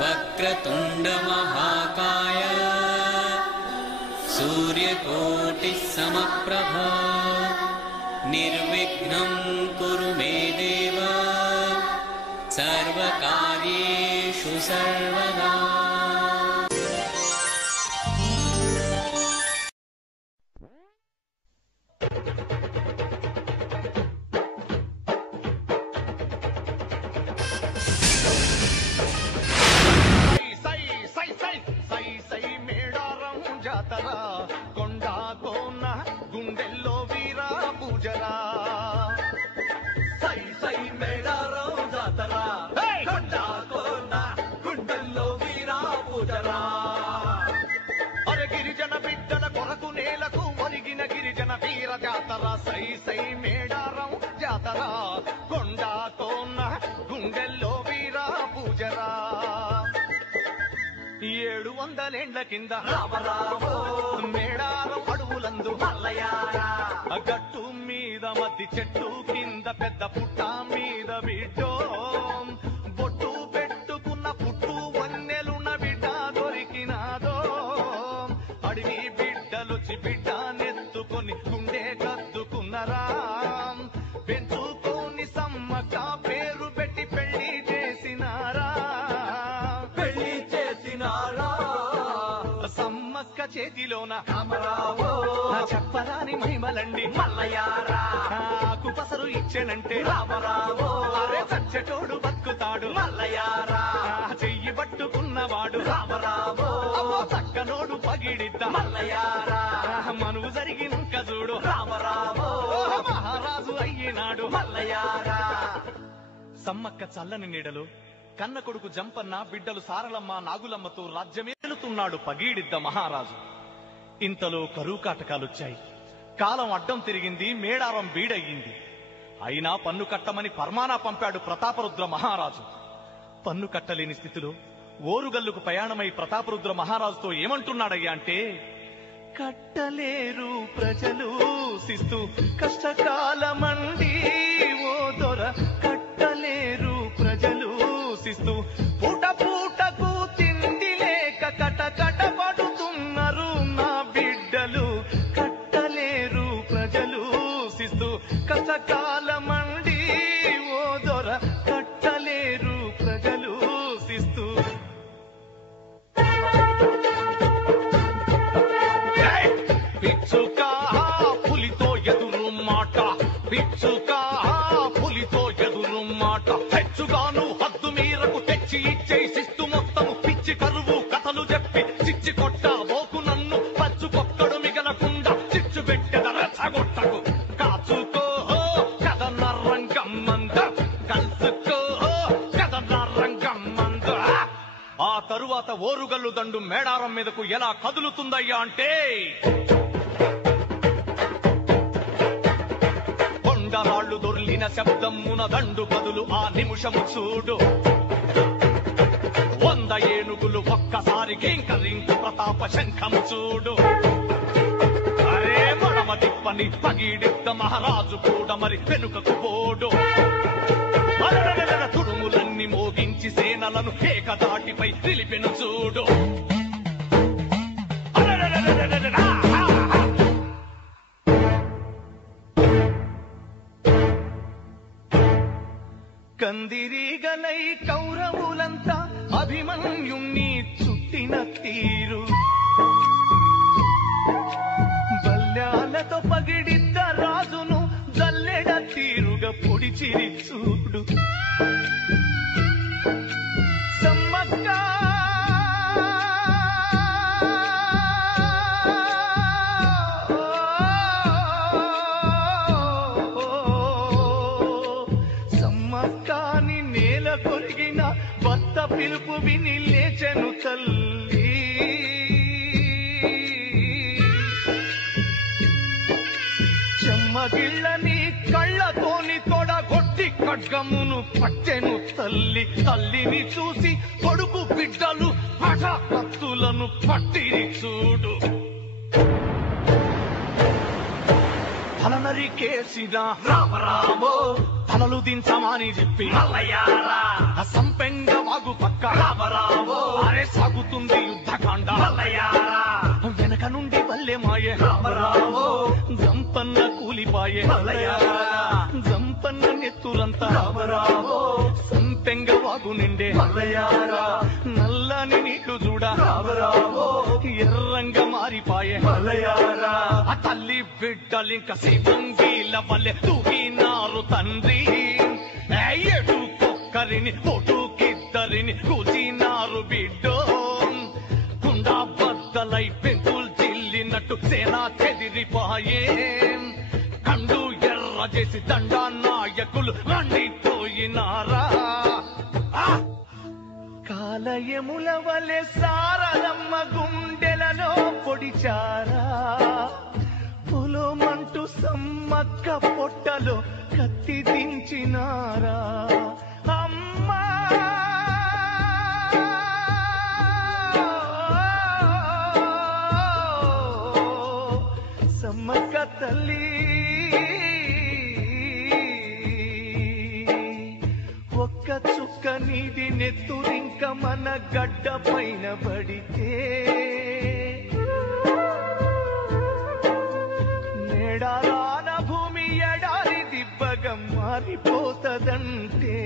वक्रतुंड महाकाय सूर्यकोटि समप्रभ निर्विघ्नं कुरु मे देव सर्वकार्येषु सर्वदा। కింద రామరావో మేడారం అడవులందు మల్లయారా గట్టు మీద మధ్య చెట్టు కింద పెద్ద పుట్ట మీద బిడ్డో బొట్టు పెట్టుకున్న పుట్టు వన్నెలున్న బిడ్డ దొరికినాదో అడవి బిడ్డలొచ్చి బిడ్డ నెత్తుకొని గుండె కద్దుకున్నరా పెంచుకొని సమ్మక్క పేరు పెట్టి పెళ్లి చేసినారా చేతిలోన రామరావో చెప్పరాని మహిమలండి మల్లయారా ఆకు పసరు ఇచ్చెనంటే రామరావో అరే చచ్చటోడు బతుకుతాడు మల్లయారా చెయ్యి పట్టుకున్నవాడు రామరావో చక్కనోడు పగిడిద్ద మల్లయారా మనువు జరిగినంక చూడు రామరావో మహారాజు అయ్యినాడు మల్లయారా సమ్మక్క చల్లని నీడలు కన్న కొడుకు జంపన్న బిడ్డలు సారలమ్మ నాగులమ్మతో రాజ్యమేలుతున్నాడు పగీడిద్ద మహారాజు. ఇంతలో కరువు కాటకాలొచ్చాయి. కాలం అడ్డం తిరిగింది. మేడారం బీడయ్యింది. అయినా పన్ను కట్టమని ఫర్మానా పంపాడు ప్రతాపరుద్ర మహారాజు. పన్ను కట్టలేని స్థితిలో ఓరుగల్లుకు ప్రయాణమై ప్రతాపరుద్ర మహారాజుతో ఏమంటున్నాడయ్యా అంటే, కట్టలేరు ప్రజలు శిస్తు కష్టకాలమండి ఓ దొర, కట్టలేరు ప్రజలు శిస్తు పూట పూటకు తిండి లేక కటకట పడుతున్నారు నా బిడ్డలు, కట్టలేరు ప్రజలు శిస్తు కష్టకాలమండి ఓ దొర, కట్టలేరు ప్రజలు శిస్తు. పిచ్చుక పులితో ఎదురు మాట, పిచ్చుక పులితో ఎదురు మాట, హెచ్చుగాను హద్దు మీరకు తెచ్చి ఇచ్చే శిస్తు మొత్తము పిచ్చి కరువు కథలు చెప్పి చిచ్చి కొట్ట బోకు నన్ను పచ్చుకొక్కడు మిగలకుండా చిచ్చు పెట్టెద రెచ్చగొట్టకు, కాచుకో కథన రంగమ్మంద, కలుసుకో కథన రంగమ్మంద. ఆ తరువాత ఓరుగల్లు దండు మేడారం మీదకు ఎలా కదులుతుందయ్యా అంటే, కొండరాళ్లు దొర్లిన శబ్దమున దండు కదులు ఆ నిమిషము చూడు, 100 ఏనుగులు ఒక్కసారి కేంకరించు ప్రతాప శంఖము చూడు. అరే మడమ తిప్పని పగిడిద్ద మహారాజు కూడా మరి వెనుకకు పోడు, తుడుములన్నీ మోగించి సేనలను ఏకదాటిపై నిలిపెను చూడు. కందిరీగలై కౌరవులంతా అభిమన్యుణ్ణి చుట్టిన తీరు, బల్యాలతో పగిడిద్ద రాజును జల్లెడ తీరుగా పొడిచిరి చూడు. సమ్మక్క సమ్మక్కని నేల కొరిగిన భర్త పిలుపు విని లేచెను తల్లి, చెమ్మగిళ్ళని కళ్ళతోని తొడగొట్టి ఖడ్గమును పట్టెను తల్లి. తల్లిని చూసి కొడుకు బిడ్డలు కత్తులను పట్టిరి చూడు. తల నరికేసిన రామరామో దించమని చెప్పి మల్లయారా సంపెంగ వాగు పక్క రామరావో అరే సాగుతుంది యుద్ధకాండ మల్లయారా వెనక నుండి వల్లే మాయే రామరావో జంపన్న కూలిపాయే మల్లయారా జంపన్న నెత్తురంతా రామరావో సంపెంగ వాగు నిండే మల్లయారా నల్లని నీళ్లు చూడ రామరావో ఎర్రంగా మారిపాయే మల్లయారా ఆ తల్లి బిడ్డలింక శివంగీల వల్లే తూగినారు తండ్రి ఏడు కొక్కరిని పొటుకిద్దరిని కూచినారు బిడ్డో కుండా బద్దలై పెంకులు చిల్లినట్టు సేనా చెదిరిపాయే కండు ఎర్ర చేసి దండా నాయకులు మండిపోయినారా కాలయముల వలె సారలమ్మ గుండెలలో పొడిచారా పొలమంటూ సమ్మక్క పొట్టలో కత్తి దించినారా అమ్మా సమ్మక్క తల్లి ఒక్క చుక్క నీది నెత్తురింక మన గడ్డ పైన పడితే నేడారాన భూమి ఎడారి దిబ్బగా మారిపోతదంటే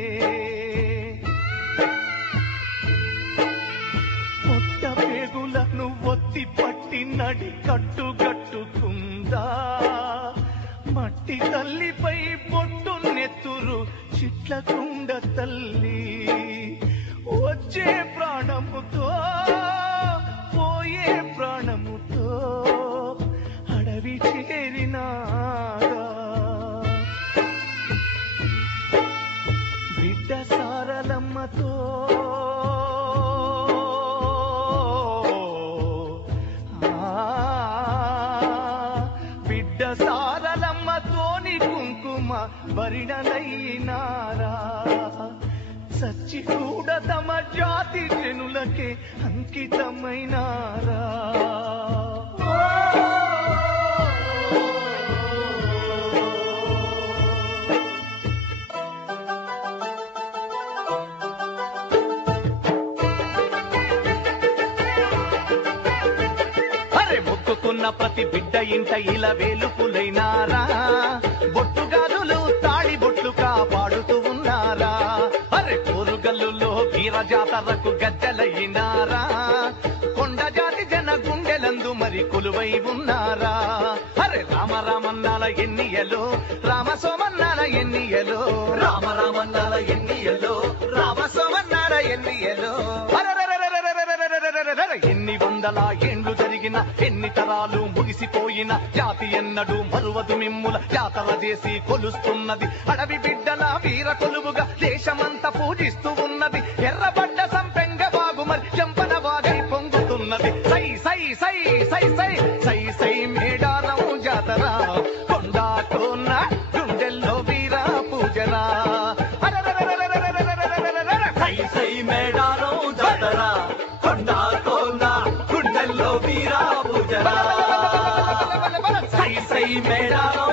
పొట్ట పేగులను ఒత్తి పట్టి నడి కట్టుగట్టుకుందా మట్టి తల్లిపై పొట్టు నెత్తురు చిట్లకుండ తల్లి వచ్చే ప్రాణముతో పోయే ప్రాణముతో అడవి చేరినారా బిడ్డ సారలమ్మతో బిడ్డ సారలమ్మతోని కుంకుమ వరిణలైనారా సచ్చి కూడా తమ జాతి జనులకే అంకితమైనారా మొక్కుకున్న ప్రతి బిడ్డ ఇంట ఇలా వేలుపులైనారా బొట్టుగాదులు తాళి బొట్లు కాపాడుతూ ఉన్నారా అరే కోరుగల్లులో వీర జాతరకు గజ్జలైనారా కొండ జాతి జన గుండెలందు మరి కొలువై ఉన్నారా అరే రామరామన్నాల ఎన్నియలో రామసోమన్నాల ఎన్నియలో రామరామన్నాల ఎన్నియలో రామసోమన్నాల ఎన్నియలో ఎన్ని వందల ఏండ్లు జరిగిన ఎన్ని తరాలు ముగిసిపోయిన జాతి ఎన్నడూ మరువదు మిమ్ముల జాతర చేసి కొలుస్తున్నది అడవి బిడ్డల వీర కొలువుగా దేశమంతా పూజిస్తూ ఉన్నది ఎర్రబడ్డ సంపెంగ వాగు మరి చెంపన వాగై పొంగుతున్నది సై సై సై సై సై సై సై మేడారం జాతర కొండా కోన గుండెల్లో వీర పూజన సై సై మేడారం జాతర కొండా కోన గుండెల్లో వీరా పూజన సై సై మేడారం